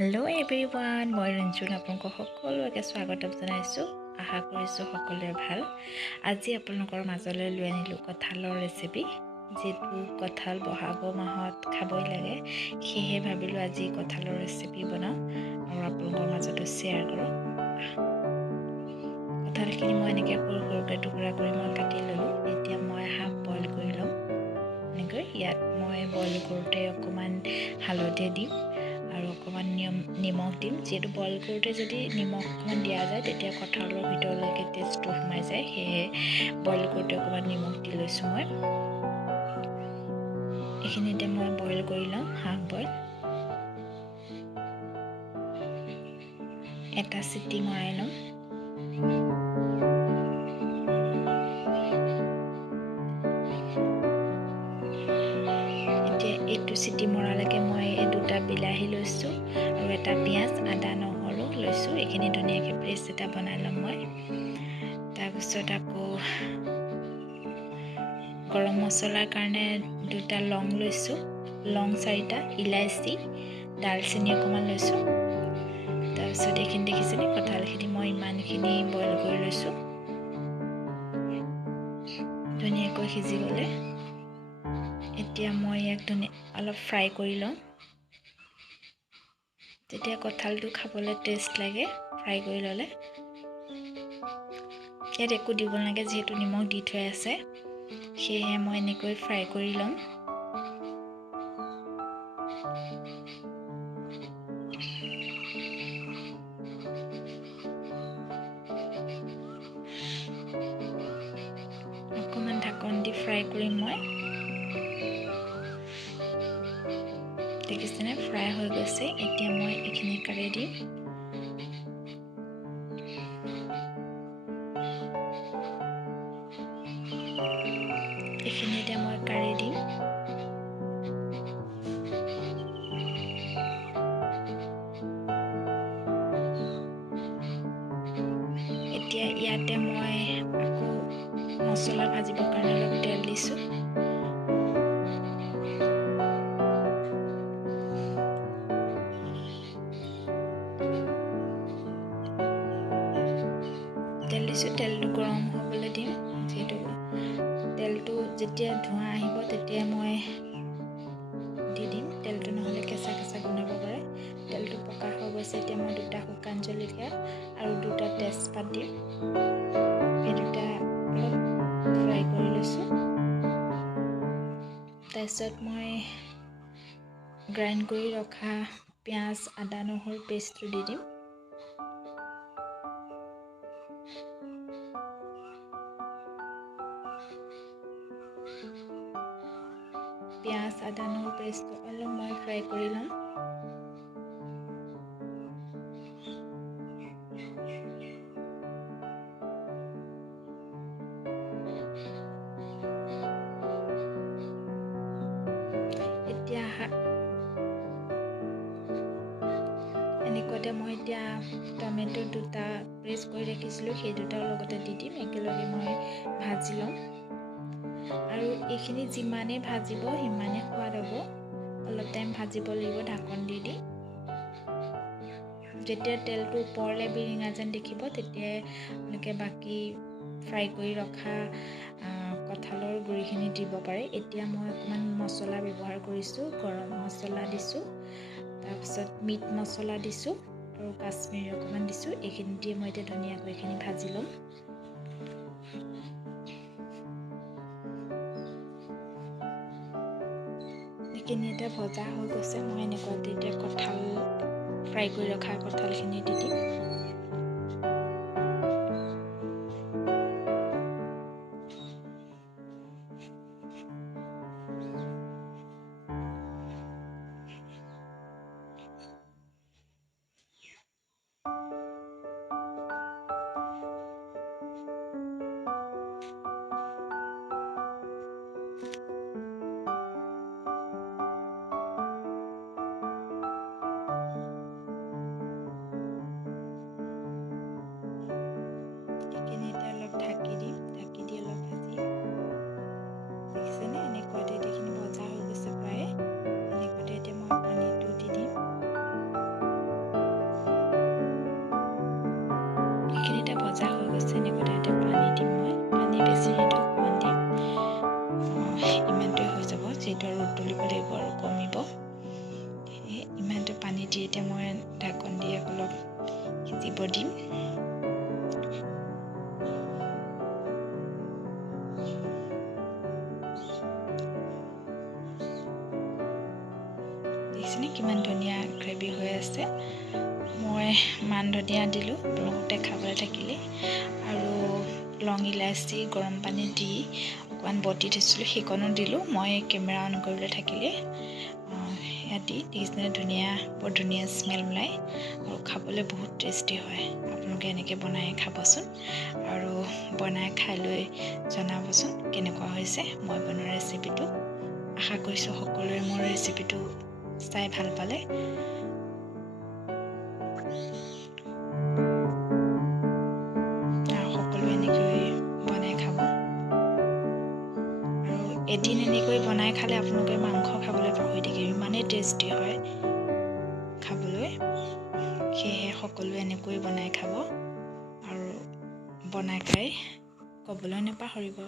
Hello everyone, মই ৰঞ্জুন আপোনালোকক সকলোকে স্বাগতম জনাইছোঁ। আশা কৰিছোঁ সকলোৰে ভাল। আজি আপোনালোকৰ মাজলৈ লৈ আনিলোঁ কঁঠালৰ ৰেচিপি। যিটো কঁঠাল বহাগ মাহত খাবই লাগে, সেয়েহে ভাবিলোঁ আজি কঁঠালৰ ৰেচিপি বনাওঁ আৰু আপোনালোকৰ মাজতো শ্বেয়াৰ কৰোঁ। কঁঠালখিনি মই এনেকৈ সৰু সৰুকৈ টুকুৰা কৰি মই কাটি ল'লোঁ। এতিয়া মই হাফ বইল কৰি ল'ম। এনেকৈ ইয়াত মই বইল কৰোঁতে অকণমান হালধি দিম আৰু অকণমান নিমখ দিম। যিহেতু বইল কৰোঁতে যদি নিমখ অকণমান দিয়া যায় তেতিয়া কঁঠালৰ ভিতৰলৈকে টেষ্টটো সোমাই যায়, সেয়েহে বইল কৰোঁতে অকণমান নিমখ দি লৈছোঁ মই। এইখিনিতে মই বইল কৰি ল'ম, হাফ বইল। এটা চিটি মৰাই ল'ম। এতিয়া এইটো চিটি মৰালৈকে মই দুটা বিলাহী লৈছোঁ আৰু এটা পিঁয়াজ, আদা, নহৰু লৈছোঁ। এইখিনি ধুনীয়াকৈ পেষ্ট এটা বনাই ল'ম মই। তাৰপিছত আকৌ গৰম মছলাৰ কাৰণে দুটা লং লৈছোঁ, লং 4টা, ইলাইচি, ডালচেনি অকণমান লৈছোঁ। তাৰপিছত এইখিনি দেখিছেনে, কঁঠালখিনি মই ইমানখিনি বইল কৰি লৈছোঁ। ধুনীয়াকৈ সিজি গ'লে এতিয়া মই ইয়াক অলপ ফ্ৰাই কৰি লওঁ। তেতিয়া কঁঠালটো খাবলৈ টেষ্ট লাগে ফ্ৰাই কৰি ল'লে। ইয়াত একো দিব নালাগে, যিহেতু নিমখ দি থোৱা আছে, সেয়েহে মই এনেকৈ ফ্ৰাই কৰি ল'ম। অকণমান ঢাকন দি ফ্ৰাই কৰিম মই। দেখিছেনে, ফ্ৰাই হৈ গৈছে। এতিয়া মই এইখিনি কাঢ়ি দিম। এইখিনি এতিয়া মই কাঢ়ি দিম। এতিয়া ইয়াতে মই আকৌ মছলা ভাজিবৰ কাৰণে অলপ তেল দিছোঁ। তেলটো গৰম হ'বলৈ দিম। যিহেতু তেলটো যেতিয়া ধোঁৱা আহিব তেতিয়া মই দি দিম। তেলটো নহ'লে কেঁচা কেঁচা গোন্ধাব পাৰে। তেলটো পকা হৈ গৈছে। এতিয়া মই দুটা শুকান জলকীয়া আৰু দুটা তেজপাত দিম। এই দুটা অলপ ফ্ৰাই কৰি লৈছোঁ। তাৰপিছত মই গ্ৰাইণ্ড কৰি ৰখা পিঁয়াজ, আদা, নহৰু পেষ্টটো দি দিম। পিঁয়াজ, আদা, নহৰু পেষ্টটো অলপ মই ফ্ৰাই কৰি ল'ম। এতিয়া এনেকুৱাতে মই এতিয়া টমেটো দুটা প্ৰেছ কৰি ৰাখিছিলোঁ, সেই দুটাৰ লগতে দি দিম। একেলগে মই ভাজি ল'ম। আৰু এইখিনি যিমানেই ভাজিব সিমানেই সোৱাদ হ'ব। অলপ টাইম ভাজিব লাগিব ঢাকন দি দি। যেতিয়া তেলটো ওপৰলৈ বিৰিঙা যেন দেখিব তেতিয়াই আপোনালোকে বাকী ফ্ৰাই কৰি ৰখা কঁঠালৰ গুড়িখিনি দিব পাৰে। এতিয়া মই অকণমান মছলা ব্যৱহাৰ কৰিছোঁ। গৰম মছলা দিছোঁ, তাৰপিছত মিট মছলা দিছোঁ আৰু কাশ্মীৰী অকণমান দিছোঁ। এইখিনি দি মই এতিয়া ধুনীয়াকৈ এইখিনি ভাজি ল'ম। এইখিনি এতিয়া ভজা হৈ গৈছে। মই এনেকুৱাতে এতিয়া কঁঠাল ফ্ৰাই কৰি ৰখা কঁঠালখিনি দি দিম। পানী দি এতিয়া মই ঢাকন দি অলপ সিজিব দিম। দেখিছেনে কিমান ধুনীয়া গ্ৰেভি হৈ আছে। মই মান ধনিয়া দিলোঁ লগতে খাবলৈ থাকিলে, আৰু লং ইলাচি গৰম পানী দি অকণমান বটি থৈছিলোঁ সেইকণো দিলোঁ। মই কেমেৰা অন কৰিবলৈ থাকিলে ইয়াত দি দেখিছেনে বৰ ধুনীয়া স্মেল ওলায় আৰু খাবলৈ বহুত টেষ্টি হয়। আপোনালোকে এনেকৈ বনাই খাবচোন, আৰু বনাই খাই লৈ জনাবচোন কেনেকুৱা হৈছে মই বনোৱা ৰেচিপিটো। আশা কৰিছোঁ সকলোৱে মোৰ ৰেচিপিটো চাই ভাল পালে। আৰু সকলোৱে এনেকৈ বনাই খাব, আৰু এদিন এনেকৈ বনাই খালে আপোনালোকে মাংস খাবলৈ পাহৰি থাকিব, ইমানেই টেষ্টি হয় খাবলৈ। সেয়েহে সকলোৱে এনেকৈ বনাই খাব, আৰু বনাই খাই ক'বলৈ নাপাহৰিব।